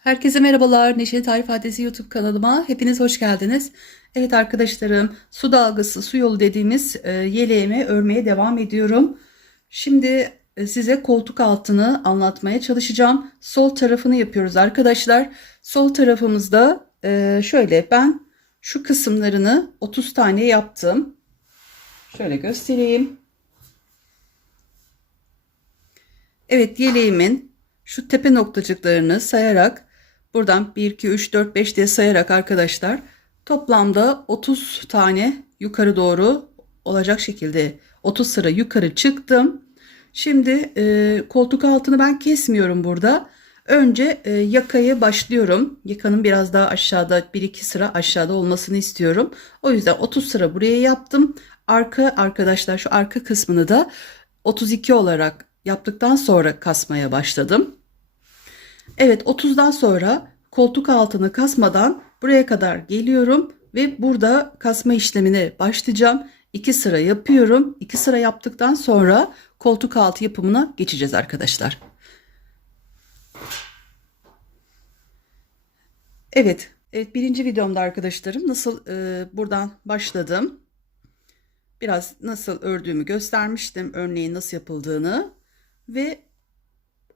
Herkese merhabalar. Neşe Tarifadesi YouTube kanalıma hepiniz hoş geldiniz. Evet arkadaşlarım, su dalgası, su yolu dediğimiz yeleğimi örmeye devam ediyorum. Şimdi size koltuk altını anlatmaya çalışacağım. Sol tarafını yapıyoruz arkadaşlar. Sol tarafımızda şöyle ben şu kısımlarını 30 tane yaptım. Şöyle göstereyim. Evet, yeleğimin şu tepe noktacıklarını sayarak buradan 1 2 3 4 5 diye sayarak arkadaşlar toplamda 30 tane yukarı doğru olacak şekilde 30 sıra yukarı çıktım. Şimdi koltuk altını ben kesmiyorum burada. Önce yakayı başlıyorum. Yakanın biraz daha aşağıda, bir iki sıra aşağıda olmasını istiyorum. O yüzden 30 sıra buraya yaptım. Arka arkadaşlar, şu arka kısmını da 32 olarak yaptıktan sonra kasmaya başladım. Evet, 30'dan sonra koltuk altını kasmadan buraya kadar geliyorum ve burada kasma işlemine başlayacağım. 2 sıra yapıyorum. 2 sıra yaptıktan sonra koltuk altı yapımına geçeceğiz arkadaşlar. Evet, birinci videomda arkadaşlarım nasıl buradan başladım. Biraz nasıl ördüğümü göstermiştim. Örneğin nasıl yapıldığını ve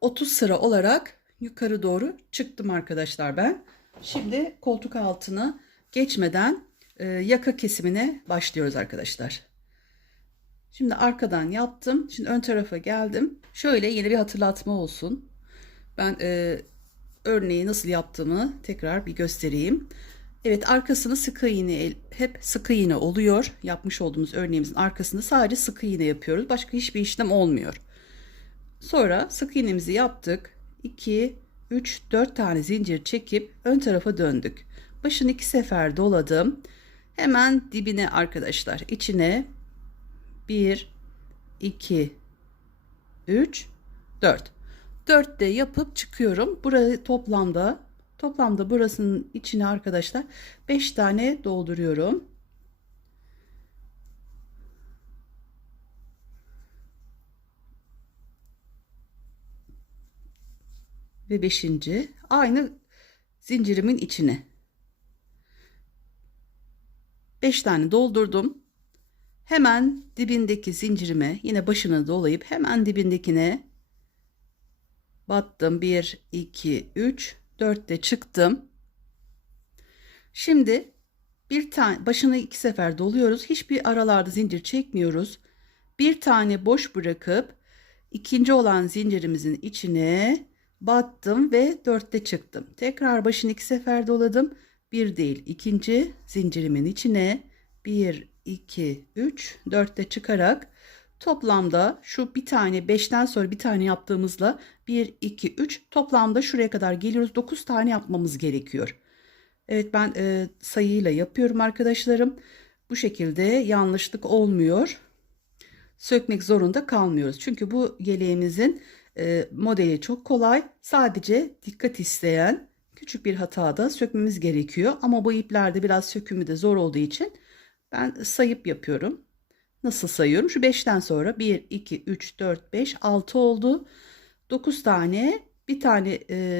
30 sıra olarak yukarı doğru çıktım arkadaşlar ben. Şimdi koltuk altını geçmeden yaka kesimine başlıyoruz arkadaşlar. Şimdi arkadan yaptım. Şimdi ön tarafa geldim. Şöyle yeni bir hatırlatma olsun. Ben örneği nasıl yaptığımı tekrar bir göstereyim. Evet, arkasını sıkı iğne, hep sıkı iğne oluyor. Yapmış olduğumuz örneğimizin arkasını sadece sıkı iğne yapıyoruz. Başka hiçbir işlem olmuyor. Sonra sık iğnemizi yaptık. 2, 3, 4 tane zincir çekip ön tarafa döndük. Başını 2 sefer doladım. Hemen dibine arkadaşlar, içine 1, 2, 3, 4. 4 de yapıp çıkıyorum. Burayı toplamda burasının içine arkadaşlar 5 tane dolduruyorum. Ve 5. aynı zincirimin içine 5 tane doldurdum. Hemen dibindeki zincirime yine başını dolayıp hemen dibindekine battım. 1 2 3 4 de çıktım. Şimdi bir tane başını 2 sefer doluyoruz. Hiçbir aralarda zincir çekmiyoruz. Bir tane boş bırakıp ikinci olan zincirimizin içine battım ve 4'te çıktım. Tekrar başını 2 sefer doladım. Bir değil, ikinci zincirimin içine 1 2 3 4'te çıkarak toplamda şu bir tane 5'ten sonra bir tane yaptığımızla 1 2 3 toplamda şuraya kadar geliyoruz. 9 tane yapmamız gerekiyor. Evet, ben sayıyla yapıyorum arkadaşlarım. Bu şekilde yanlışlık olmuyor. Sökmek zorunda kalmıyoruz. Çünkü bu yeleğimizin modeli çok kolay. Sadece dikkat isteyen küçük bir hatada sökmemiz gerekiyor. Ama bu iplerde biraz sökümü de zor olduğu için ben sayıp yapıyorum. Nasıl sayıyorum? Şu 5'ten sonra 1, 2, 3, 4, 5, 6 oldu. 9 tane, bir tane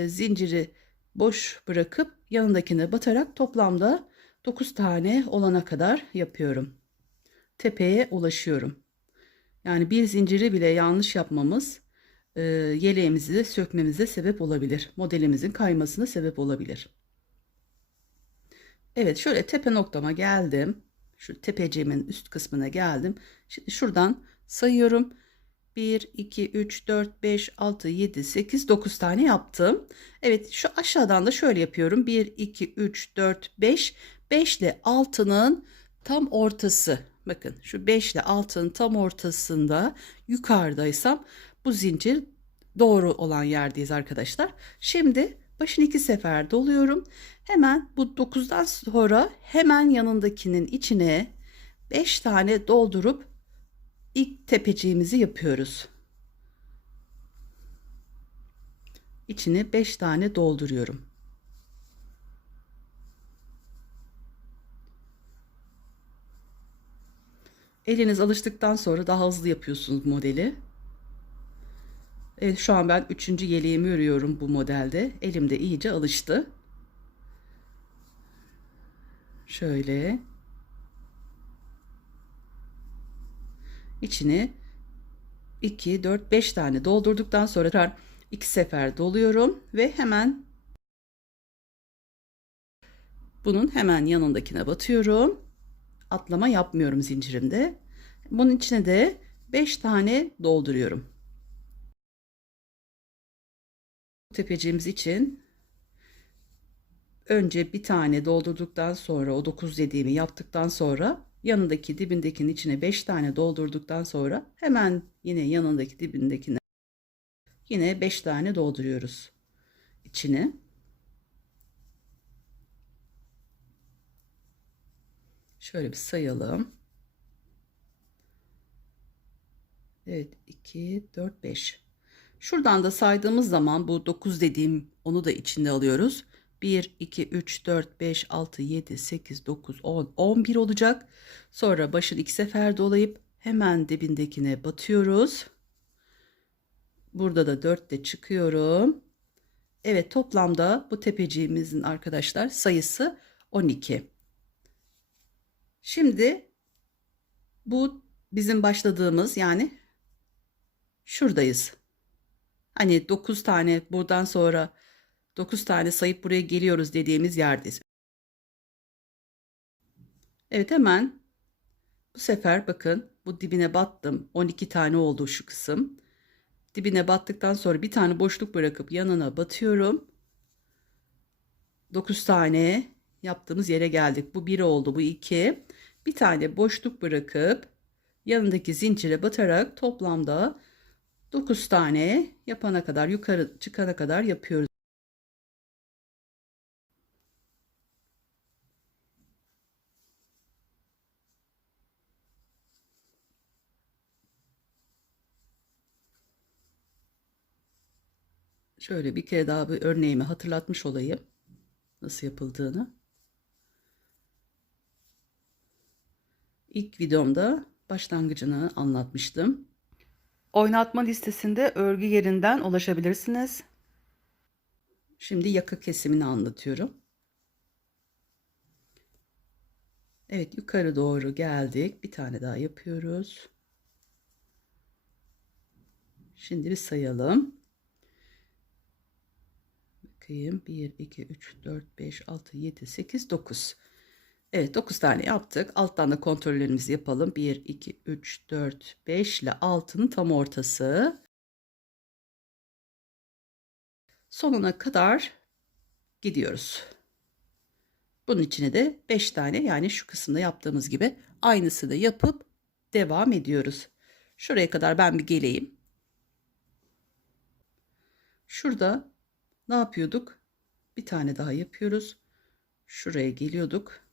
zinciri boş bırakıp yanındakine batarak toplamda 9 tane olana kadar yapıyorum. Tepeye ulaşıyorum. Yani bir zinciri bile yanlış yapmamız yeleğimizi de sökmemize sebep olabilir. Modelimizin kaymasına sebep olabilir. Evet, şöyle tepe noktama geldim. Şu tepeciğimin üst kısmına geldim. Şimdi şuradan sayıyorum. 1, 2, 3, 4, 5, 6, 7, 8, 9 tane yaptım. Evet, şu aşağıdan da şöyle yapıyorum. 1, 2, 3, 4, 5. 5 ile 6'nın tam ortası. Bakın şu 5 ile 6'nın tam ortasında yukarıdaysam bu zincir doğru olan yerdeyiz arkadaşlar. Şimdi başını 2 sefer doluyorum. Hemen bu 9'dan sonra hemen yanındakinin içine 5 tane doldurup ilk tepeciğimizi yapıyoruz. İçine 5 tane dolduruyorum. Eliniz alıştıktan sonra daha hızlı yapıyorsunuz modeli. Evet, şu an ben 3. yeleğimi örüyorum bu modelde. Elim de iyice alıştı. Şöyle içini 2, 4, 5 tane doldurduktan sonra tekrar 2 sefer doluyorum ve hemen bunun hemen yanındakine batıyorum. Atlama yapmıyorum zincirimde. Bunun içine de 5 tane dolduruyorum. Tepeciğimiz için önce bir tane doldurduktan sonra o 9 dediğimi yaptıktan sonra yanındaki dibindekinin içine 5 tane doldurduktan sonra hemen yine yanındaki dibindekine yine 5 tane dolduruyoruz içine. Şöyle bir sayalım. Evet, 2, 4, 5. Şuradan da saydığımız zaman bu 9 dediğim onu da içinde alıyoruz. 1, 2, 3, 4, 5, 6, 7, 8, 9, 10, 11 olacak. Sonra başını 2 sefer dolayıp hemen dibindekine batıyoruz. Burada da 4 de çıkıyorum. Evet, toplamda bu tepeciğimizin arkadaşlar sayısı 12. Şimdi bu bizim başladığımız, yani şuradayız. Hani 9 tane buradan sonra 9 tane sayıp buraya geliyoruz dediğimiz yerdeyiz. Evet, hemen bu sefer bakın bu dibine battım. 12 tane oldu şu kısım. Dibine battıktan sonra bir tane boşluk bırakıp yanına batıyorum. 9 tane yaptığımız yere geldik. Bu 1 oldu, bu 2. Bir tane boşluk bırakıp yanındaki zincire batarak toplamda 9 tane yapana kadar, yukarı çıkana kadar yapıyoruz. Şöyle bir kere daha bir örneğimi hatırlatmış olayım. Nasıl yapıldığını. İlk videomda başlangıcını anlatmıştım. Oynatma listesinde örgü yerinden ulaşabilirsiniz. Şimdi yaka kesimini anlatıyorum. Evet, yukarı doğru geldik. Bir tane daha yapıyoruz. Şimdi bir sayalım. Bakayım. 1, 2, 3, 4, 5, 6, 7, 8, 9. Evet, 9 tane yaptık. Alttan da kontrollerimizi yapalım. 1, 2, 3, 4, 5 ile 6'nın tam ortası. Sonuna kadar gidiyoruz. Bunun içine de 5 tane, yani şu kısımda yaptığımız gibi aynısını yapıp devam ediyoruz. Şuraya kadar ben bir geleyim. Şurada ne yapıyorduk? Bir tane daha yapıyoruz. Şuraya geliyorduk.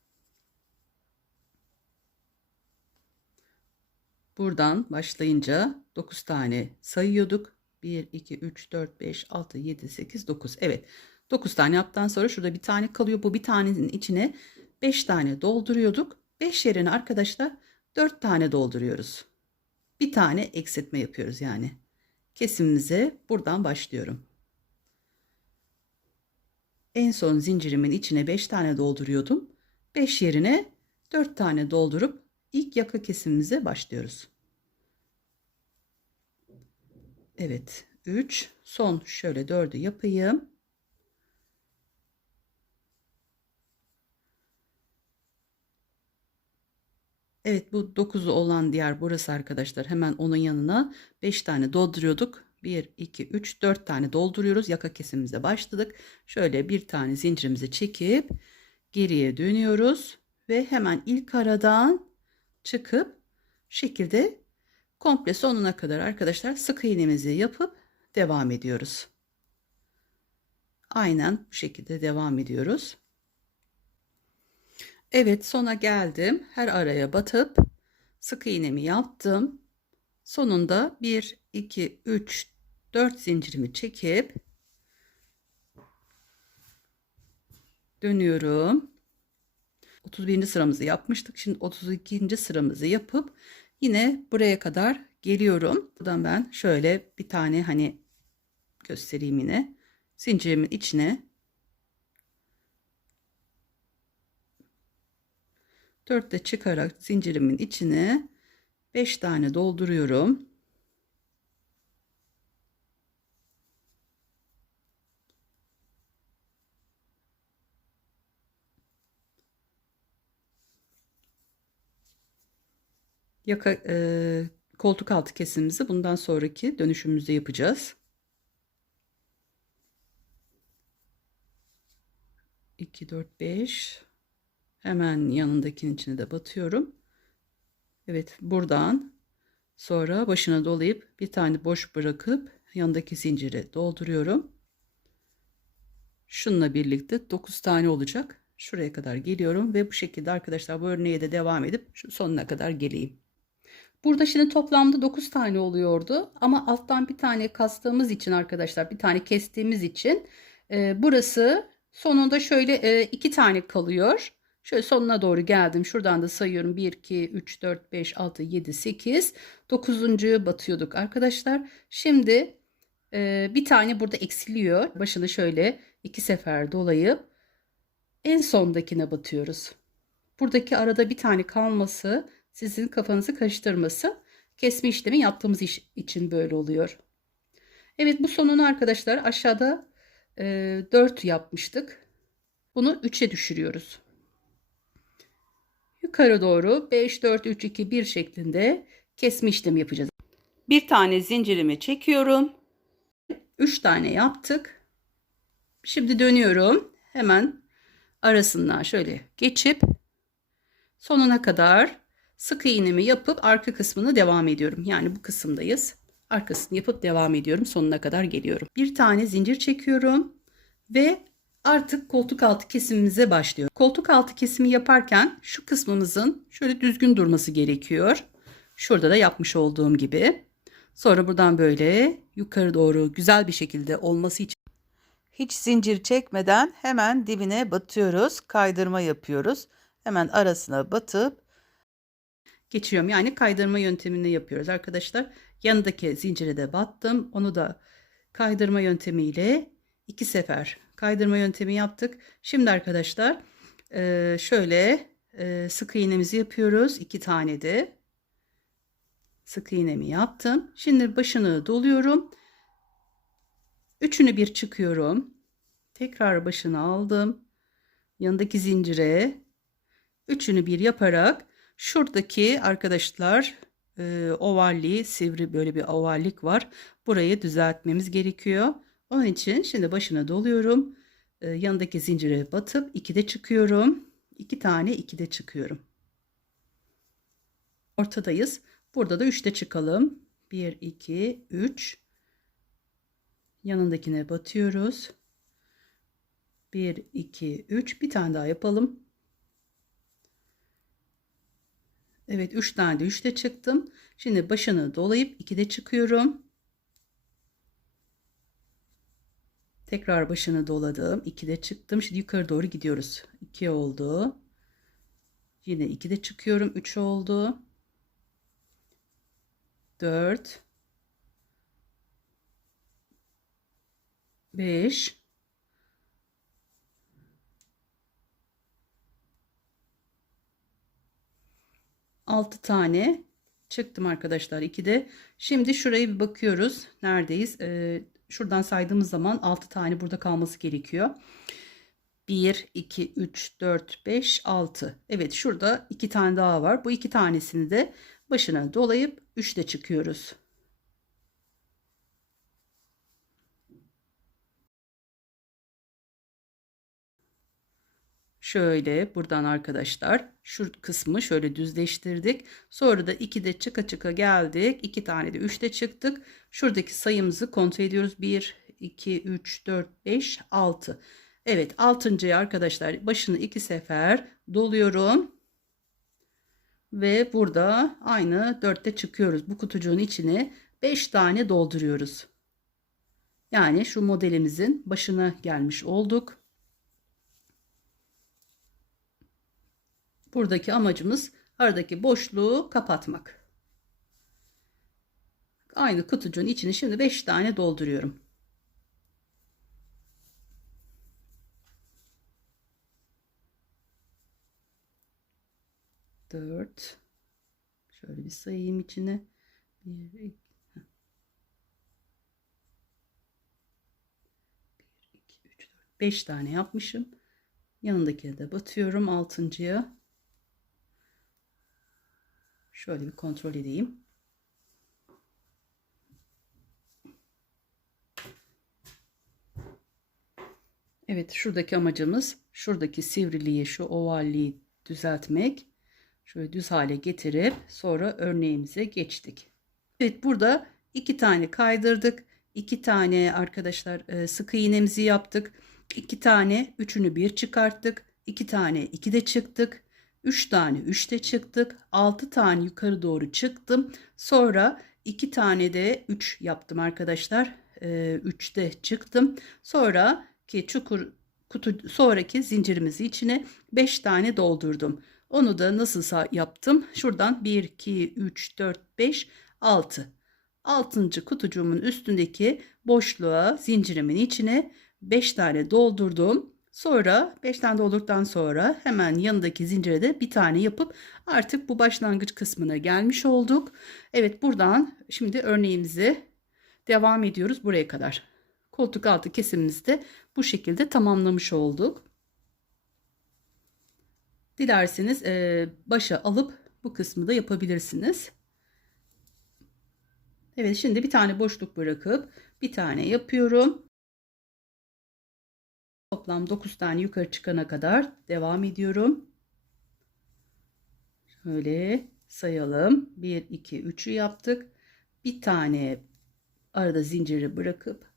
Buradan başlayınca 9 tane sayıyorduk. 1, 2, 3, 4, 5, 6, 7, 8, 9. Evet. 9 tane yaptıktan sonra şurada bir tane kalıyor. Bu bir tanenin içine 5 tane dolduruyorduk. 5 yerine arkadaşlar 4 tane dolduruyoruz. Bir tane eksiltme yapıyoruz yani. Kesimimize buradan başlıyorum. En son zincirimin içine 5 tane dolduruyordum. 5 yerine 4 tane doldurup ilk yaka kesimimize başlıyoruz. Evet, 3 son, şöyle 4'ü yapayım. Evet, bu 9'u olan diğer burası arkadaşlar. Hemen onun yanına 5 tane dolduruyorduk. 1, 2, 3, 4 tane dolduruyoruz. Yaka kesimimize başladık. Şöyle bir tane zincirimizi çekip geriye dönüyoruz. Ve hemen ilk aradan çıkıp şekilde komple sonuna kadar arkadaşlar sık iğnemizi yapıp devam ediyoruz. Aynen bu şekilde devam ediyoruz. Evet, sona geldim. Her araya batıp sık iğnemi yaptım. Sonunda 1, 2, 3, 4 zincirimi çekip dönüyorum. 31. sıramızı yapmıştık. Şimdi 32. sıramızı yapıp yine buraya kadar geliyorum. Buradan ben şöyle bir tane hani göstereyim yine. Zincirimin içine 4 de çıkarak zincirimin içine 5 tane dolduruyorum. Koltuk altı kesimimizi bundan sonraki dönüşümüzde yapacağız. 2 4 5, hemen yanındakinin içine de batıyorum. Evet, buradan sonra başına dolayıp bir tane boş bırakıp yanındaki zinciri dolduruyorum. Şununla birlikte 9 tane olacak. Şuraya kadar geliyorum ve bu şekilde arkadaşlar bu örneğe de devam edip şu sonuna kadar geleyim. Burada şimdi toplamda 9 tane oluyordu ama alttan bir tane kastığımız için arkadaşlar, bir tane kestiğimiz için burası sonunda şöyle 2 tane kalıyor. Şöyle sonuna doğru geldim. Şuradan da sayıyorum. 1, 2, 3, 4, 5, 6, 7, 8. 9'uncuyu batıyorduk arkadaşlar. Şimdi bir tane burada eksiliyor. Başını şöyle 2 sefer dolayıp en sondakine batıyoruz. Buradaki arada bir tane kalması sizin kafanızı karıştırması, kesme işlemi yaptığımız iş için böyle oluyor. Evet, bu sonunu arkadaşlar aşağıda 4 yapmıştık. Bunu 3'e düşürüyoruz. Yukarı doğru 5, 4, 3, 2, 1 şeklinde kesme işlemi yapacağız. Bir tane zincirimi çekiyorum. 3 tane yaptık. Şimdi dönüyorum. Hemen arasından şöyle geçip sonuna kadar sık iğnemi yapıp arka kısmını devam ediyorum. Yani bu kısımdayız. Arkasını yapıp devam ediyorum. Sonuna kadar geliyorum. Bir tane zincir çekiyorum ve artık koltuk altı kesimimize başlıyorum. Koltuk altı kesimi yaparken şu kısmımızın şöyle düzgün durması gerekiyor. Şurada da yapmış olduğum gibi. Sonra buradan böyle yukarı doğru güzel bir şekilde olması için hiç zincir çekmeden hemen dibine batıyoruz. Kaydırma yapıyoruz. Hemen arasına batıp geçiyorum. Yani kaydırma yöntemini yapıyoruz arkadaşlar. Yanındaki zincire de battım. Onu da kaydırma yöntemiyle 2 sefer kaydırma yöntemi yaptık. Şimdi arkadaşlar şöyle sık iğnemizi yapıyoruz. 2 tane de sık iğnemi yaptım. Şimdi başını doluyorum. Üçünü bir çıkıyorum. Tekrar başını aldım. Yanındaki zincire üçünü bir yaparak şuradaki arkadaşlar ovalliği, sivri böyle bir ovallik var. Burayı düzeltmemiz gerekiyor. Onun için şimdi başına doluyorum. Yanındaki zincire batıp 2'de çıkıyorum. 2 tane 2'de çıkıyorum. Ortadayız. Burada da 3'te çıkalım. 1, 2, 3. Yanındakine batıyoruz. 1, 2, 3. Bir tane daha yapalım. Evet, 3 tane de 3'te çıktım. Şimdi başını dolayıp 2'de çıkıyorum. Tekrar başını doladım. 2'de çıktım. Şimdi yukarı doğru gidiyoruz. 2 oldu. Yine 2'de çıkıyorum. 3 oldu. 4, 5, 6 tane çıktım arkadaşlar 2'de. Şimdi şuraya bir bakıyoruz. Neredeyiz? Şuradan saydığımız zaman 6 tane burada kalması gerekiyor. 1, 2, 3, 4, 5, 6. Evet, şurada 2 tane daha var. Bu 2 tanesini de başına dolayıp 3'te çıkıyoruz. Şöyle buradan arkadaşlar şu kısmı şöyle düzleştirdik. Sonra da 2'de çıka çıka geldik. 2 tane de 3'te çıktık. Şuradaki sayımızı kontrol ediyoruz. 1, 2, 3, 4, 5, 6. Evet, 6.'yı arkadaşlar başını 2 sefer doluyorum. Ve burada aynı 4'te çıkıyoruz. Bu kutucuğun içine 5 tane dolduruyoruz. Yani şu modelimizin başına gelmiş olduk. Buradaki amacımız aradaki boşluğu kapatmak. Aynı kutucuğun içine şimdi 5 tane dolduruyorum. 4. Şöyle bir sayayım içine. 1, 2, 3, 4, 5 tane yapmışım. Yanındakine de batıyorum altıncıya. Şöyle bir kontrol edeyim. Evet, şuradaki amacımız şuradaki sivriliği, şu ovalliği düzeltmek. Şöyle düz hale getirip sonra örneğimize geçtik. Evet, burada 2 tane kaydırdık. 2 tane arkadaşlar sık iğnemizi yaptık. 2 tane üçünü bir çıkarttık. 2 tane 2 de çıktık. 3 tane 3 de çıktık. 6 tane yukarı doğru çıktım. Sonra 2 tane de 3 yaptım arkadaşlar. 3 de çıktım. Sonraki sonraki zincirimizi içine 5 tane doldurdum. Onu da nasıl yaptım? Şuradan 1, 2, 3, 4, 5, 6. 6. kutucuğumun üstündeki boşluğa zincirimin içine 5 tane doldurdum. Sonra 5 tane doldurduktan sonra hemen yanındaki zincire de bir tane yapıp artık bu başlangıç kısmına gelmiş olduk. Evet, buradan şimdi örneğimizi devam ediyoruz buraya kadar. Koltuk altı kesimimizi de bu şekilde tamamlamış olduk. Dilerseniz başa alıp bu kısmı da yapabilirsiniz. Evet, şimdi bir tane boşluk bırakıp bir tane yapıyorum. Toplam 9 tane yukarı çıkana kadar devam ediyorum. Şöyle sayalım. 1, 2, 3'ü yaptık. Bir tane arada zinciri bırakıp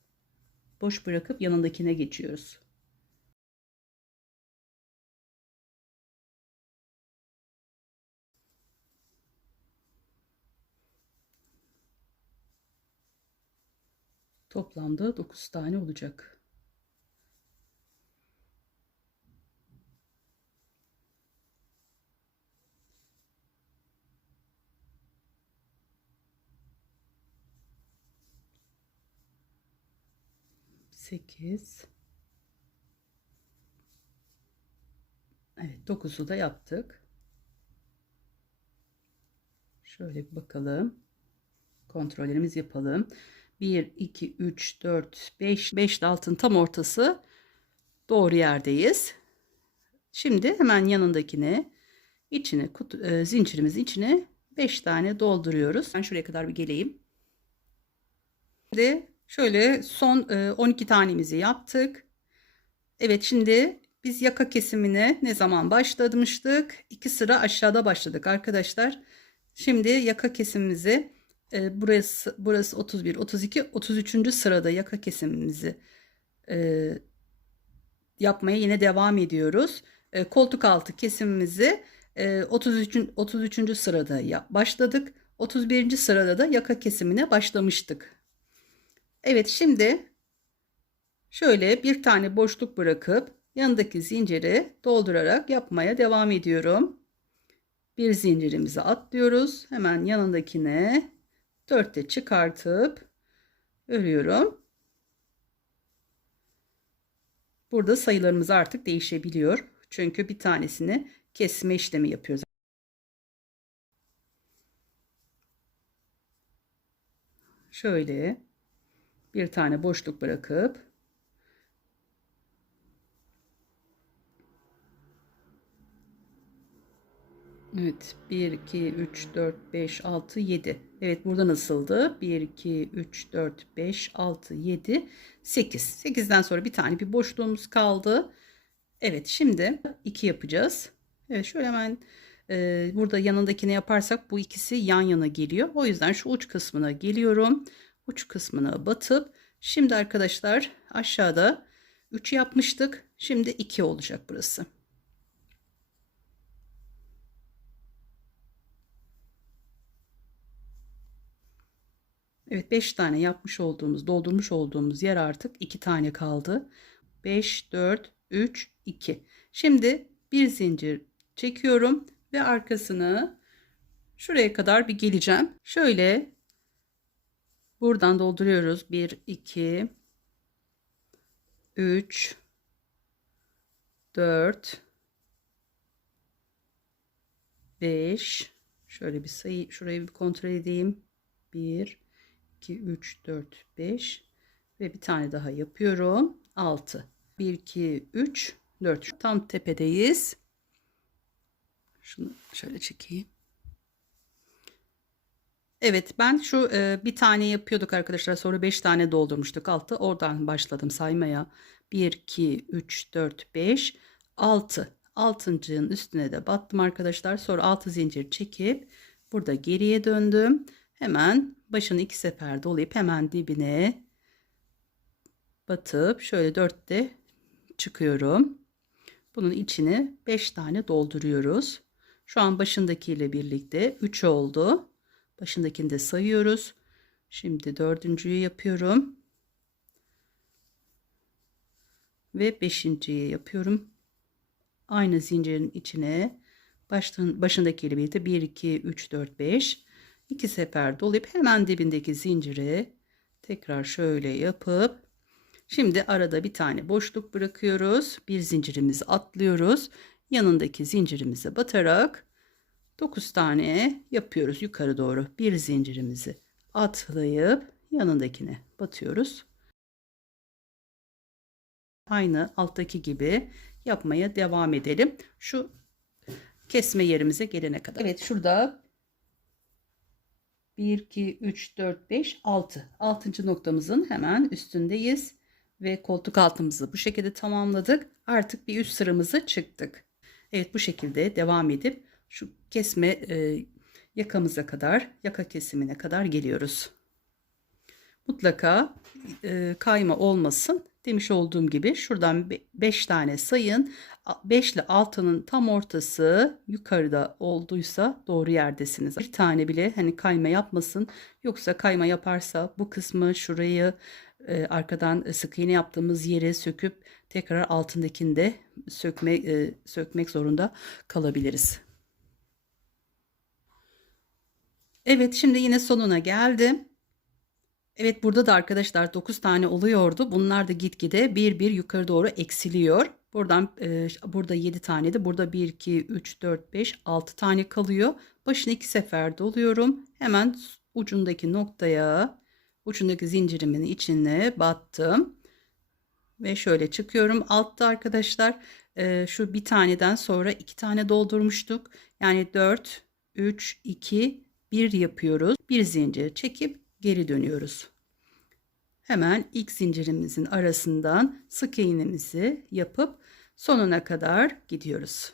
boş bırakıp yanındakine geçiyoruz. Toplamda 9 tane olacak. Sekiz. Evet, 9'u da yaptık. Şöyle bir bakalım. Kontrollerimizi yapalım. 1, 2, 3, 4, 5. 5 de altın tam ortası. Doğru yerdeyiz. Şimdi hemen yanındakine içine zincirimizin içine 5 tane dolduruyoruz. Ben şuraya kadar bir geleyim. Şimdi şöyle son 12 tanemizi yaptık. Evet, şimdi biz yaka kesimine ne zaman başlamıştık? 2 sıra aşağıda başladık arkadaşlar. Şimdi yaka kesimimizi burası 31, 32, 33. sırada yaka kesimimizi yapmaya yine devam ediyoruz. Koltuk altı kesimimizi 33. sırada başladık. 31. sırada da yaka kesimine başlamıştık. Evet, şimdi şöyle bir tane boşluk bırakıp yanındaki zinciri doldurarak yapmaya devam ediyorum. Bir zincirimizi atlıyoruz. Hemen yanındakine 4'te çıkartıp örüyorum. Burada sayılarımız artık değişebiliyor. Çünkü bir tanesini kesme işlemi yapıyoruz. Şöyle bir tane boşluk bırakıp evet, 1, 2, 3, 4, 5, 6, 7. Evet, burada nasıldı? 1, 2, 3, 4, 5, 6, 7, 8. 8'den sonra bir tane bir boşluğumuz kaldı. Evet, şimdi 2 yapacağız. Evet, şöyle hemen burada yanındakini yaparsak bu ikisi yan yana geliyor. O yüzden şu uç kısmına geliyorum. Uç kısmına batıp şimdi arkadaşlar aşağıda 3 yapmıştık. Şimdi 2 olacak burası. Evet, 5 tane yapmış olduğumuz, doldurmuş olduğumuz yer artık 2 tane kaldı. 5, 4, 3, 2. Şimdi bir zincir çekiyorum ve arkasını şuraya kadar bir geleceğim. Şöyle buradan dolduruyoruz. 1, 2, 3, 4, 5. Şöyle bir sayı, şurayı bir kontrol edeyim. 1, 2, 3, 4, 5 ve bir tane daha yapıyorum. 6. 1, 2, 3, 4. Tam tepedeyiz. Şunu şöyle çekeyim. Evet, ben şu bir tane yapıyorduk arkadaşlar. Sonra 5 tane doldurmuştuk altı. Oradan başladım saymaya. 1, 2, 3, 4, 5, 6. Altıncının üstüne de battım arkadaşlar. Sonra 6 zincir çekip burada geriye döndüm. Hemen başını 2 sefer dolayıp hemen dibine batıp şöyle 4'te çıkıyorum. Bunun içini 5 tane dolduruyoruz. Şu an başındakiyle birlikte 3 oldu. Başındakini de sayıyoruz. Şimdi dördüncüyü yapıyorum. Ve beşinciyi yapıyorum. Aynı zincirin içine başındakiyle birlikte 1, 2, 3, 4, 5. 2 sefer dolayıp hemen dibindeki zinciri tekrar şöyle yapıp şimdi arada bir tane boşluk bırakıyoruz. Bir zincirimizi atlıyoruz. Yanındaki zincirimize batarak 9 tane yapıyoruz yukarı doğru. Bir zincirimizi atlayıp yanındakine batıyoruz. Aynı alttaki gibi yapmaya devam edelim. Şu kesme yerimize gelene kadar. Evet, şurada 1, 2, 3, 4, 5, 6. 6. noktamızın hemen üstündeyiz. Ve koltuk altımızı bu şekilde tamamladık. Artık bir üst sıramızı çıktık. Evet, bu şekilde devam edip şu kesme yakamıza kadar, yaka kesimine kadar geliyoruz. Mutlaka kayma olmasın. Demiş olduğum gibi şuradan 5 tane sayın. 5 ile 6'nın tam ortası yukarıda olduysa doğru yerdesiniz. Bir tane bile hani kayma yapmasın. Yoksa kayma yaparsa bu kısmı, şurayı, arkadan sık iğne yaptığımız yeri söküp tekrar altındakini de sökmek zorunda kalabiliriz. Evet, şimdi yine sonuna geldim. Evet, burada da arkadaşlar 9 tane oluyordu. Bunlar da gitgide bir bir yukarı doğru eksiliyor. Buradan burada 7 tane de, burada 1, 2, 3, 4, 5, 6 tane kalıyor. Başını 2 sefer doluyorum. Hemen ucundaki noktaya, ucundaki zincirimin içine battım. Ve şöyle çıkıyorum. Altta arkadaşlar şu bir taneden sonra 2 tane doldurmuştuk. Yani 4, 3, 2, 1 yapıyoruz. Bir zincir çekip geri dönüyoruz. Hemen ilk zincirimizin arasından sık iğnemizi yapıp sonuna kadar gidiyoruz.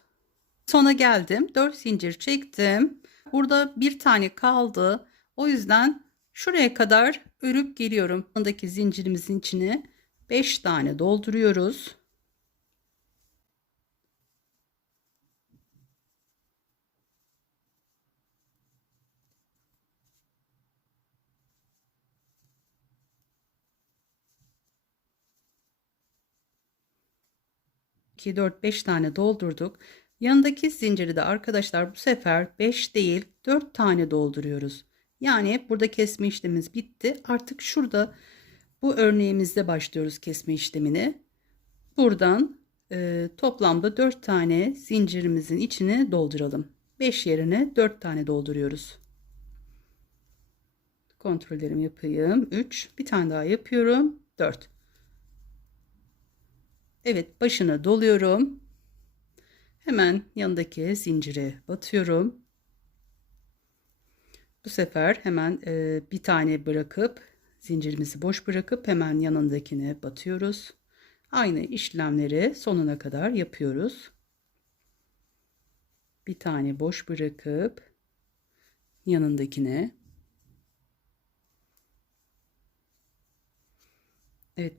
Sona geldim. 4 zincir çektim. Burada bir tane kaldı. O yüzden şuraya kadar örüp geliyorum. Buradaki zincirimizin içine 5 tane dolduruyoruz. 2, 4, 5 tane doldurduk. Yanındaki zinciri de arkadaşlar bu sefer 5 değil 4 tane dolduruyoruz. Yani burada kesme işlemimiz bitti. Artık şurada bu örneğimizde başlıyoruz kesme işlemini. Buradan toplamda 4 tane zincirimizin içine dolduralım. 5 yerine 4 tane dolduruyoruz. Kontrollerimi yapayım. 3, bir tane daha yapıyorum. 4. Evet, başına doluyorum. Hemen yanındaki zincire batıyorum. Bu sefer hemen bir tane bırakıp zincirimizi boş bırakıp hemen yanındakine batıyoruz. Aynı işlemleri sonuna kadar yapıyoruz. Bir tane boş bırakıp yanındakine. Evet,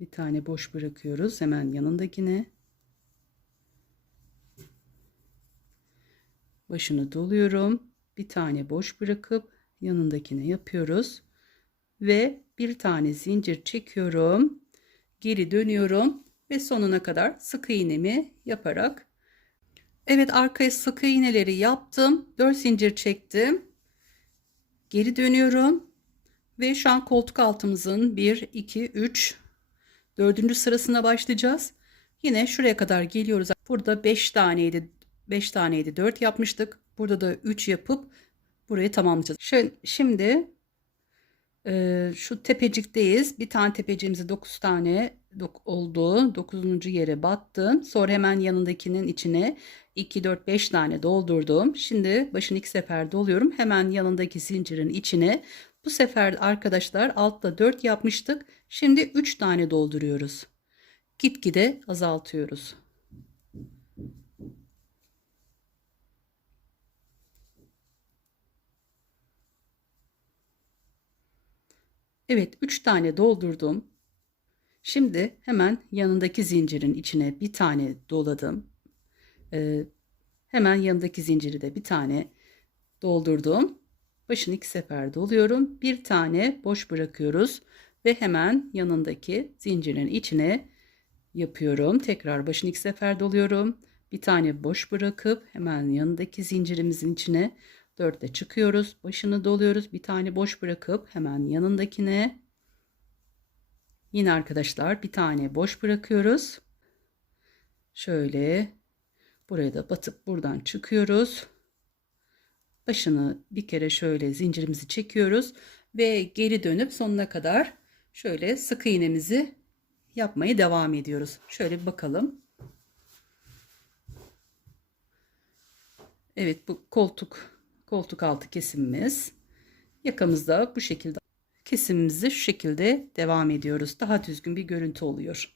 bir tane boş bırakıyoruz hemen yanındakine. Başını doluyorum. Bir tane boş bırakıp yanındakine yapıyoruz. Ve bir tane zincir çekiyorum. Geri dönüyorum ve sonuna kadar sık iğnemi yaparak. Evet, arkaya sık iğneleri yaptım. 4 zincir çektim. Geri dönüyorum. Ve şu an koltuk altımızın 1, 2, 3, 4. sırasına başlayacağız. Yine şuraya kadar geliyoruz. Burada 5 taneydi. 5 taneydi. 4 yapmıştık. Burada da 3 yapıp burayı tamamlayacağız. Şimdi şu tepecikteyiz. Bir tane tepeciğimize 9 tane oldu. 9. yere battım. Sonra hemen yanındakinin içine 2, 4, 5 tane doldurdum. Şimdi başını 2 sefer doluyorum. Hemen yanındaki zincirin içine. Bu sefer arkadaşlar altta 4 yapmıştık. Şimdi 3 tane dolduruyoruz. Gitgide azaltıyoruz. Evet, 3 tane doldurdum. Şimdi hemen yanındaki zincirin içine bir tane doladım. Hemen yanındaki zinciri de bir tane doldurdum. Başını 2 sefer doluyorum. Bir tane boş bırakıyoruz ve hemen yanındaki zincirin içine yapıyorum. Tekrar başını 2 sefer doluyorum. Bir tane boş bırakıp hemen yanındaki zincirimizin içine 4'te çıkıyoruz. Başını doluyoruz. Bir tane boş bırakıp hemen yanındakine yine arkadaşlar bir tane boş bırakıyoruz. Şöyle buraya da batıp buradan çıkıyoruz. Başını bir kere şöyle zincirimizi çekiyoruz ve geri dönüp sonuna kadar şöyle sık iğnemizi yapmaya devam ediyoruz. Şöyle bir bakalım. Evet, bu koltuk altı kesimimiz. Yakamızda bu şekilde kesimimizi şu şekilde devam ediyoruz. Daha düzgün bir görüntü oluyor.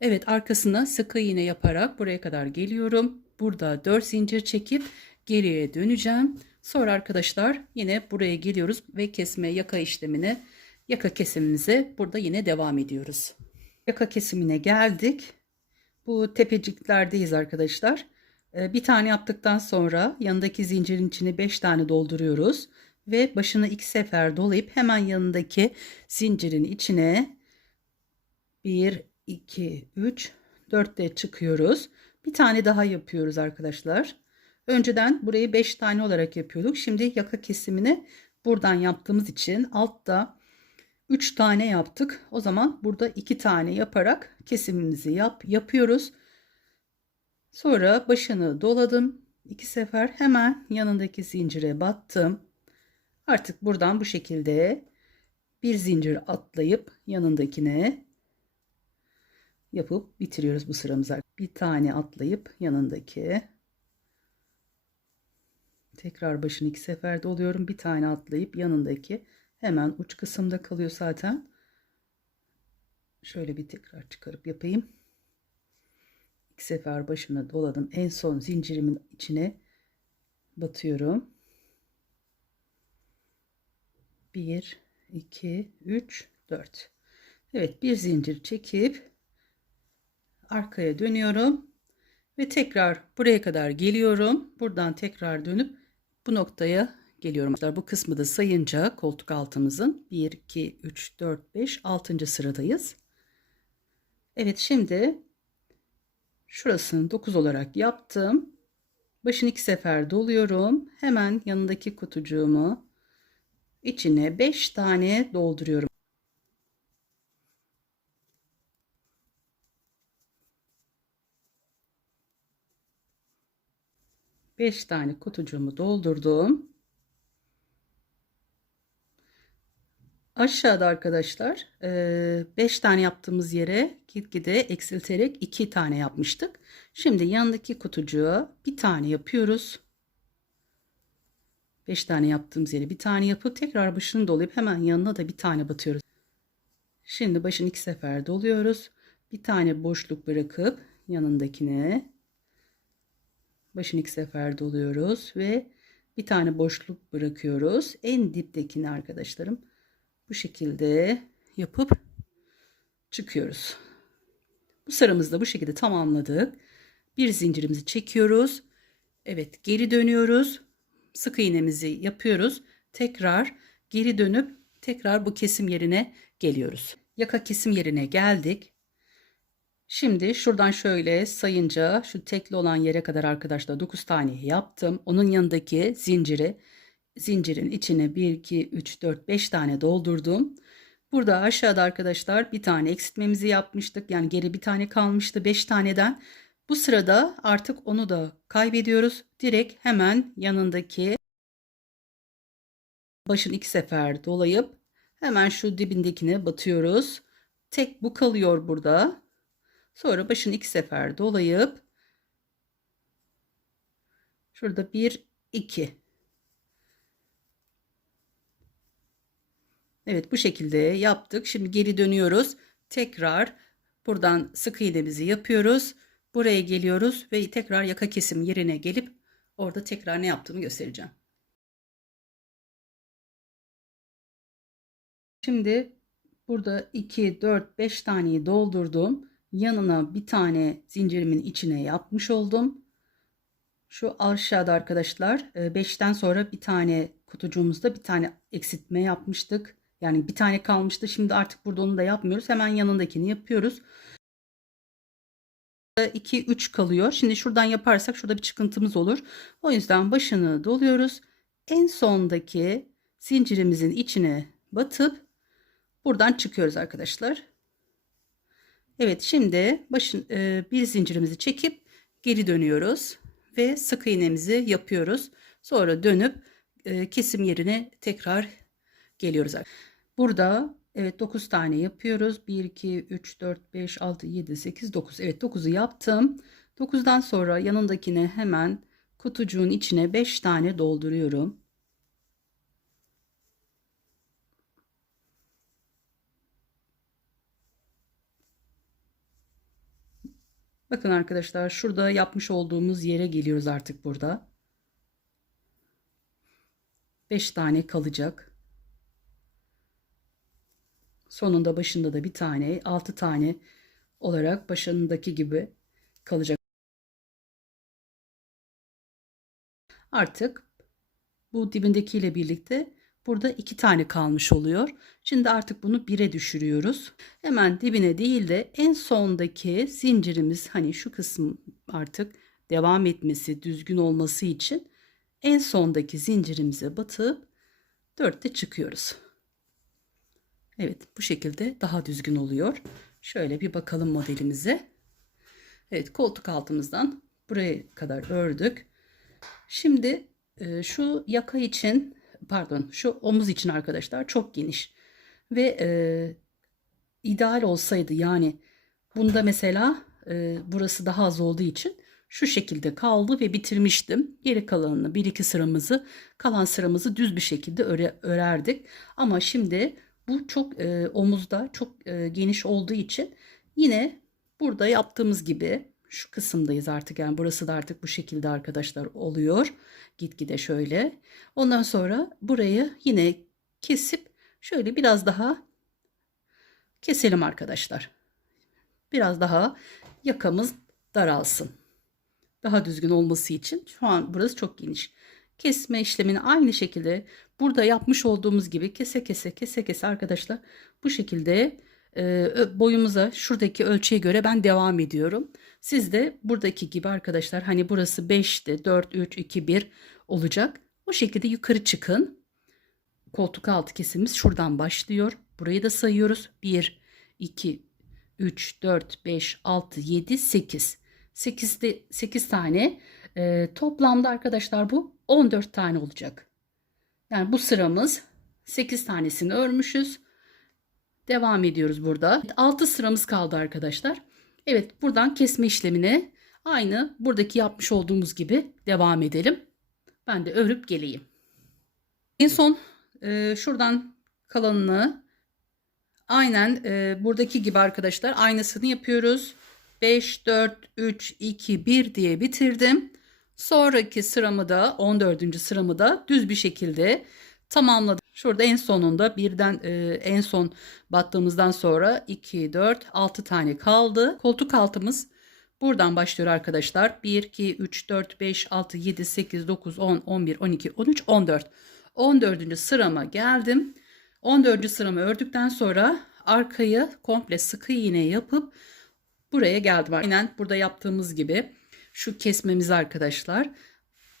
Evet, arkasına sık iğne yaparak buraya kadar geliyorum. Burada 4 zincir çekip geriye döneceğim. Sonra arkadaşlar yine buraya geliyoruz ve kesme yaka işlemine, yaka kesimimize burada yine devam ediyoruz. Yaka kesimine geldik. Bu tepeciklerdeyiz arkadaşlar. Bir tane yaptıktan sonra yanındaki zincirin içine 5 tane dolduruyoruz ve başını 2 sefer dolayıp hemen yanındaki zincirin içine 1, 2, 3, 4'te çıkıyoruz. Bir tane daha yapıyoruz arkadaşlar. Önceden burayı 5 tane olarak yapıyorduk. Şimdi yaka kesimini buradan yaptığımız için altta 3 tane yaptık. O zaman burada 2 tane yaparak kesimimizi yapıyoruz. Sonra başını doladım. 2 sefer hemen yanındaki zincire battım. Artık buradan bu şekilde bir zincir atlayıp yanındakine yapıp bitiriyoruz bu sıramızı. Bir tane atlayıp yanındaki, tekrar başını 2 sefer doluyorum. Bir tane atlayıp yanındaki, hemen uç kısımda kalıyor zaten. Şöyle bir tekrar çıkarıp yapayım. 2 sefer başını doladım. En son zincirimin içine batıyorum. 1, 2, 3, 4. Evet, bir zincir çekip arkaya dönüyorum ve tekrar buraya kadar geliyorum. Buradan tekrar dönüp bu noktaya geliyorum. Bu kısmı da sayınca koltuk altımızın 1, 2, 3, 4, 5, 6. sıradayız. Evet, şimdi şurasını 9 olarak yaptım. Başını 2 sefer doluyorum. Hemen yanındaki kutucuğumu içine 5 tane dolduruyorum. 5 tane kutucuğumu doldurdum. Aşağıda arkadaşlar 5 tane yaptığımız yere gitgide eksilterek 2 tane yapmıştık. Şimdi yanındaki kutucuğa bir tane yapıyoruz. 5 tane yaptığımız yere bir tane yapıp tekrar başını dolayıp hemen yanına da bir tane batıyoruz. Şimdi başını 2 sefer doluyoruz. Bir tane boşluk bırakıp yanındakine başını 2 sefer doluyoruz ve bir tane boşluk bırakıyoruz. En diptekini arkadaşlarım bu şekilde yapıp çıkıyoruz. Bu sıramızı da bu şekilde tamamladık. Bir zincirimizi çekiyoruz. Evet, geri dönüyoruz. Sık iğnemizi yapıyoruz. Tekrar geri dönüp tekrar bu kesim yerine geliyoruz. Yaka kesim yerine geldik. Şimdi şuradan şöyle sayınca şu tekli olan yere kadar arkadaşlar 9 tane yaptım. Onun yanındaki zincirin içine 1, 2, 3, 4, 5 tane doldurdum. Burada aşağıda arkadaşlar bir tane eksiltmemizi yapmıştık. Yani geri bir tane kalmıştı 5 taneden. Bu sırada artık onu da kaybediyoruz. Direkt hemen yanındaki başını 2 sefer dolayıp hemen şu dibindekine batıyoruz. Tek bu kalıyor burada. Sonra başını 2 sefer dolayıp şurada 1 2. Evet, bu şekilde yaptık. Şimdi geri dönüyoruz. Tekrar buradan sık iğnemizi yapıyoruz. Buraya geliyoruz ve tekrar yaka kesim yerine gelip orada tekrar ne yaptığımı göstereceğim. Şimdi burada 2, 4, 5 taneyi doldurdum. Yanına bir tane zincirimin içine yapmış oldum. Şu aşağıda arkadaşlar 5'ten sonra bir tane kutucuğumuzda bir tane eksiltme yapmıştık. Yani bir tane kalmıştı. Şimdi artık burada onu da yapmıyoruz. Hemen yanındakini yapıyoruz. 2, 3 kalıyor. Şimdi şuradan yaparsak şurada bir çıkıntımız olur. O yüzden başını doluyoruz. En sondaki zincirimizin içine batıp buradan çıkıyoruz arkadaşlar. Evet, şimdi bir zincirimizi çekip geri dönüyoruz ve sık iğnemizi yapıyoruz. Sonra dönüp kesim yerine tekrar geliyoruz. Burada evet 9 tane yapıyoruz. 1 2 3 4 5 6 7 8 9. Evet, 9'u yaptım. 9'dan sonra yanındakine hemen kutucuğun içine 5 tane dolduruyorum. Bakın arkadaşlar, şurada yapmış olduğumuz yere geliyoruz artık burada. 5 tane kalacak. Sonunda başında da bir tane, 6 tane olarak başındaki gibi kalacak. Artık bu dibindekiyle birlikte burada 2 tane kalmış oluyor. Şimdi artık bunu 1'e düşürüyoruz. Hemen dibine değil de en sondaki zincirimiz, hani şu kısım artık devam etmesi, düzgün olması için en sondaki zincirimize batıp 4'te çıkıyoruz. Evet, bu şekilde daha düzgün oluyor. Şöyle bir bakalım modelimize. Evet, koltuk altımızdan buraya kadar ördük. Şimdi şu yaka için, pardon, şu omuz için arkadaşlar çok geniş ve ideal olsaydı, yani bunda mesela burası daha az olduğu için şu şekilde kaldı ve bitirmiştim. Geri kalanını, bir iki sıramızı, kalan sıramızı düz bir şekilde örerdik. Ama şimdi bu çok omuzda çok geniş olduğu için yine burada yaptığımız gibi şu kısımdayız artık. Yani burası da artık bu şekilde arkadaşlar oluyor. Gitgide şöyle. Ondan sonra burayı yine kesip şöyle biraz daha keselim arkadaşlar. Biraz daha yakamız daralsın. Daha düzgün olması için. Şu an burası çok geniş. Kesme işlemini aynı şekilde burada yapmış olduğumuz gibi kese kese arkadaşlar, bu şekilde boyumuza, şuradaki ölçüye göre ben devam ediyorum. Siz de buradaki gibi arkadaşlar, hani burası 5'te 4 3 2 1 olacak. O şekilde yukarı çıkın. Koltuk altı kesimimiz şuradan başlıyor. Burayı da sayıyoruz. 1 2 3 4 5 6 7 8. 8 tane toplamda arkadaşlar bu 14 tane olacak. Yani bu sıramız 8 tanesini örmüşüz. Devam ediyoruz burada. 6 sıramız kaldı arkadaşlar. Evet, buradan kesme işlemine aynı buradaki yapmış olduğumuz gibi devam edelim. Ben de örüp geleyim. En son şuradan kalanını aynen buradaki gibi arkadaşlar aynısını yapıyoruz. 5 4 3 2 1 diye bitirdim. Sonraki sıramı da 14. sıramı da düz bir şekilde tamamladım. Şurada en sonunda birden en son battığımızdan sonra 2 4 6 tane kaldı. Koltuk altımız buradan başlıyor arkadaşlar. 1 2 3 4 5 6 7 8 9 10 11 12 13 14. 14. sırama geldim. 14. sıramı ördükten sonra arkayı komple sık iğne yapıp buraya geldim. Aynen burada yaptığımız gibi şu kesmemiz arkadaşlar.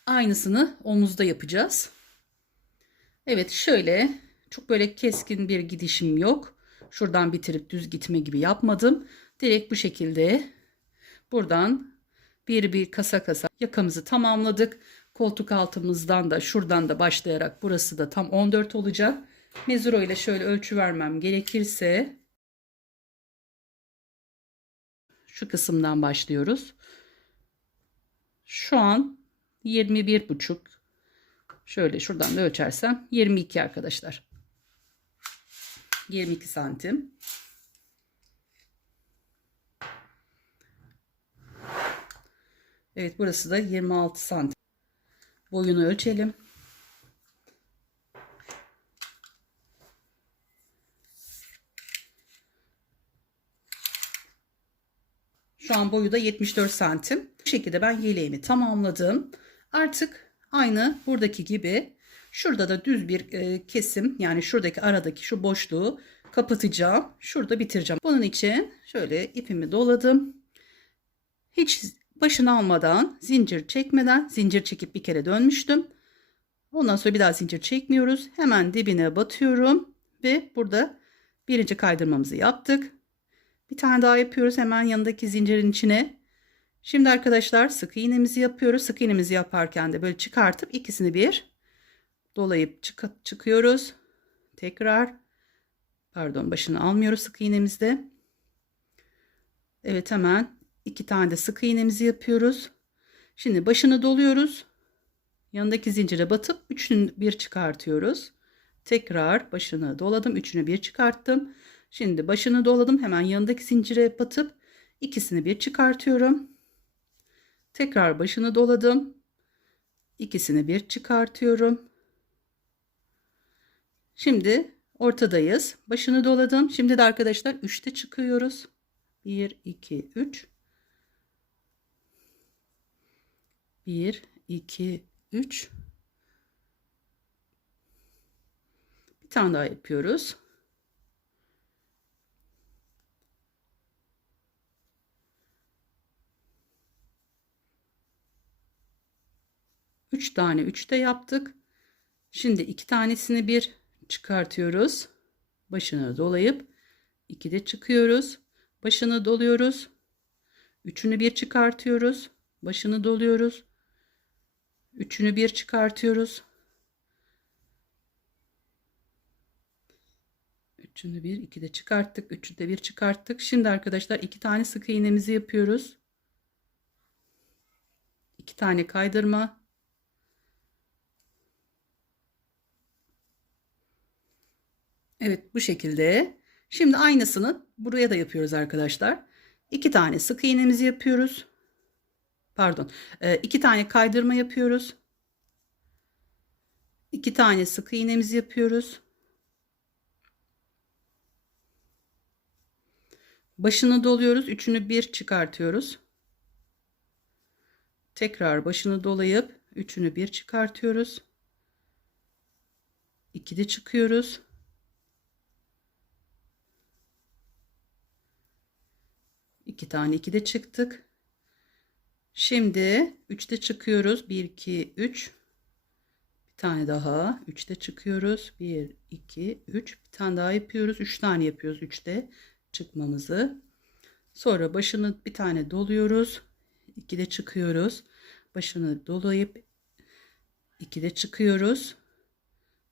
Aynısını omuzda yapacağız. Evet, şöyle çok böyle keskin bir gidişim yok. Şuradan bitirip düz gitme gibi yapmadım. Direkt bu şekilde buradan bir kasa kasa yakamızı tamamladık. Koltuk altımızdan da şuradan da başlayarak burası da tam 14 olacak. Mezuro ile şöyle ölçü vermem gerekirse şu kısımdan başlıyoruz. Şu an 21,5. Şöyle şuradan da ölçersem 22 arkadaşlar. 22 santim. Evet, burası da 26 santim. Boyunu ölçelim. Şu an boyu da 74 santim. Bu şekilde ben yeleğimi tamamladım. Artık aynı buradaki gibi şurada da düz bir kesim, yani şuradaki aradaki şu boşluğu kapatacağım. Şurada bitireceğim. Bunun için şöyle ipimi doladım. Hiç başını almadan, zincir çekmeden, zincir çekip bir kere dönmüştüm. Ondan sonra bir daha zincir çekmiyoruz. Hemen dibine batıyorum ve burada birinci kaydırmamızı yaptık. Bir tane daha yapıyoruz hemen yanındaki zincirin içine. Şimdi arkadaşlar sık iğnemizi yapıyoruz. Sık iğnemizi yaparken de böyle çıkartıp ikisini bir dolayıp çıkıyoruz. Tekrar başını almıyoruz sık iğnemizde. Evet, hemen iki tane de sık iğnemizi yapıyoruz. Şimdi başını doluyoruz. Yanındaki zincire batıp üçünü bir çıkartıyoruz. Tekrar başını doladım, üçünü bir çıkarttım. Şimdi başını doladım, hemen yanındaki zincire batıp ikisini bir çıkartıyorum. Tekrar başını doladım, ikisini bir çıkartıyorum. Şimdi ortadayız. Başını doladım. Şimdi de arkadaşlar 3'te çıkıyoruz. 1 2 3. 1 2 3. Bir tane daha yapıyoruz. Üç tane 3'te yaptık. Şimdi iki tanesini bir çıkartıyoruz. Başını dolayıp 2'de çıkıyoruz. Başını doluyoruz. Üçünü bir çıkartıyoruz. Başını doluyoruz. Üçünü bir çıkartıyoruz. Üçünü bir, 2'de çıkarttık. Üçü de bir çıkarttık. Şimdi arkadaşlar iki tane sık iğnemizi yapıyoruz. İki tane kaydırma. Evet, bu şekilde. Şimdi aynısını buraya da yapıyoruz arkadaşlar. İki tane sık iğnemizi yapıyoruz. İki tane kaydırma yapıyoruz. İki tane sık iğnemizi yapıyoruz. Başını doluyoruz. Üçünü bir çıkartıyoruz. Tekrar başını dolayıp üçünü bir çıkartıyoruz. 2'de çıkıyoruz. İki tane 2'de çıktık. Şimdi 3'te çıkıyoruz. 1 2 3. Bir tane daha 3'te çıkıyoruz. 1 2 3. Bir tane daha yapıyoruz. 3 tane yapıyoruz 3'te çıkmamızı. Sonra başını bir tane doluyoruz. 2'de çıkıyoruz. Başını dolayıp 2'de çıkıyoruz.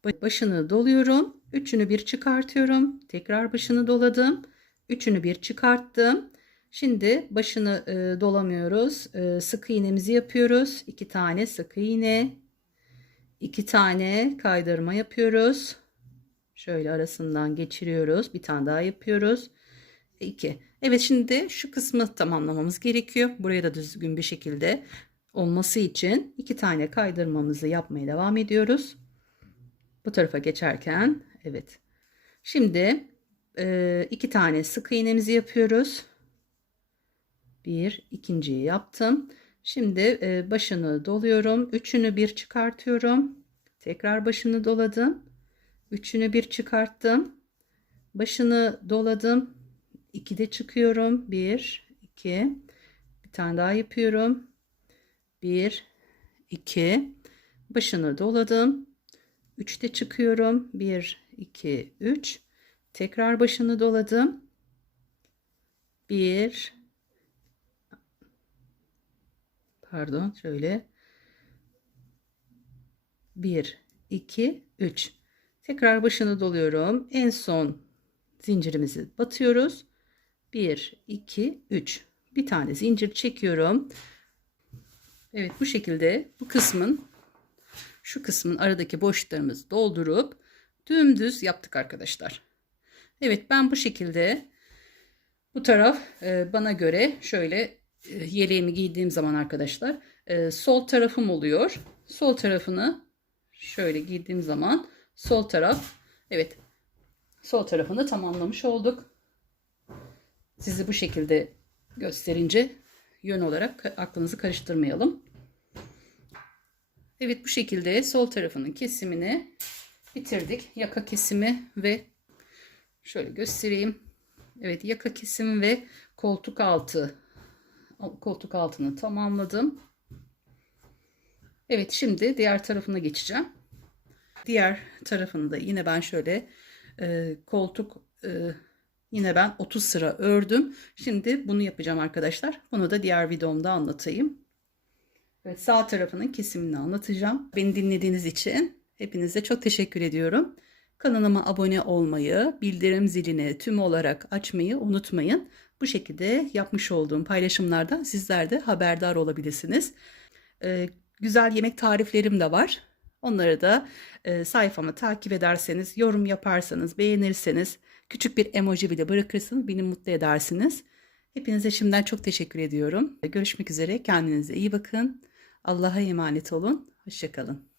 Başını doluyorum. Üçünü bir çıkartıyorum. Tekrar başını doladım. Üçünü bir çıkarttım. Şimdi başını dolamıyoruz. Sık iğnemizi yapıyoruz. 2 tane sık iğne. 2 tane kaydırma yapıyoruz. Şöyle arasından geçiriyoruz. Bir tane daha yapıyoruz. 2. Evet, şimdi şu kısmı tamamlamamız gerekiyor. Buraya da düzgün bir şekilde olması için 2 tane kaydırmamızı yapmaya devam ediyoruz. Bu tarafa geçerken evet. Şimdi 2 tane sık iğnemizi yapıyoruz. Bir, ikinciyi yaptım. Şimdi başını doluyorum. Üçünü bir çıkartıyorum. Tekrar başını doladım. Üçünü bir çıkarttım. Başını doladım. 2'de çıkıyorum. 1 2. Bir tane daha yapıyorum. 1 2. Başını doladım. 3'te çıkıyorum. 1 2 3. Tekrar başını doladım. 1 Pardon, şöyle 1 2 3. Tekrar başını doluyorum. En son zincirimizi batıyoruz. 1 2 3. Bir tane zincir çekiyorum. Evet, bu şekilde bu kısmın, şu kısmın aradaki boşluklarımızı doldurup dümdüz yaptık arkadaşlar. Evet, ben bu şekilde, bu taraf bana göre şöyle yeleğimi giydiğim zaman arkadaşlar sol tarafım oluyor. Sol tarafını şöyle giydiğim zaman sol taraf, evet, sol tarafını tamamlamış olduk. Sizi bu şekilde gösterince yön olarak aklınızı karıştırmayalım. Evet, bu şekilde sol tarafının kesimini bitirdik. Yaka kesimi ve şöyle göstereyim. Evet, yaka kesimi ve koltuk altını tamamladım. Evet, şimdi diğer tarafına geçeceğim. Diğer tarafını da yine ben şöyle yine ben 30 sıra ördüm. Şimdi bunu yapacağım arkadaşlar. Bunu da diğer videomda anlatayım. Evet, sağ tarafının kesimini anlatacağım. Beni dinlediğiniz için hepinize çok teşekkür ediyorum. Kanalıma abone olmayı, bildirim zilini tüm olarak açmayı unutmayın. Bu şekilde yapmış olduğum paylaşımlardan sizler de haberdar olabilirsiniz. Güzel yemek tariflerim de var. Onları da sayfamı takip ederseniz, yorum yaparsanız, beğenirseniz, küçük bir emoji bile bırakırsanız beni mutlu edersiniz. Hepinize şimdiden çok teşekkür ediyorum. Görüşmek üzere. Kendinize iyi bakın. Allah'a emanet olun. Hoşça kalın.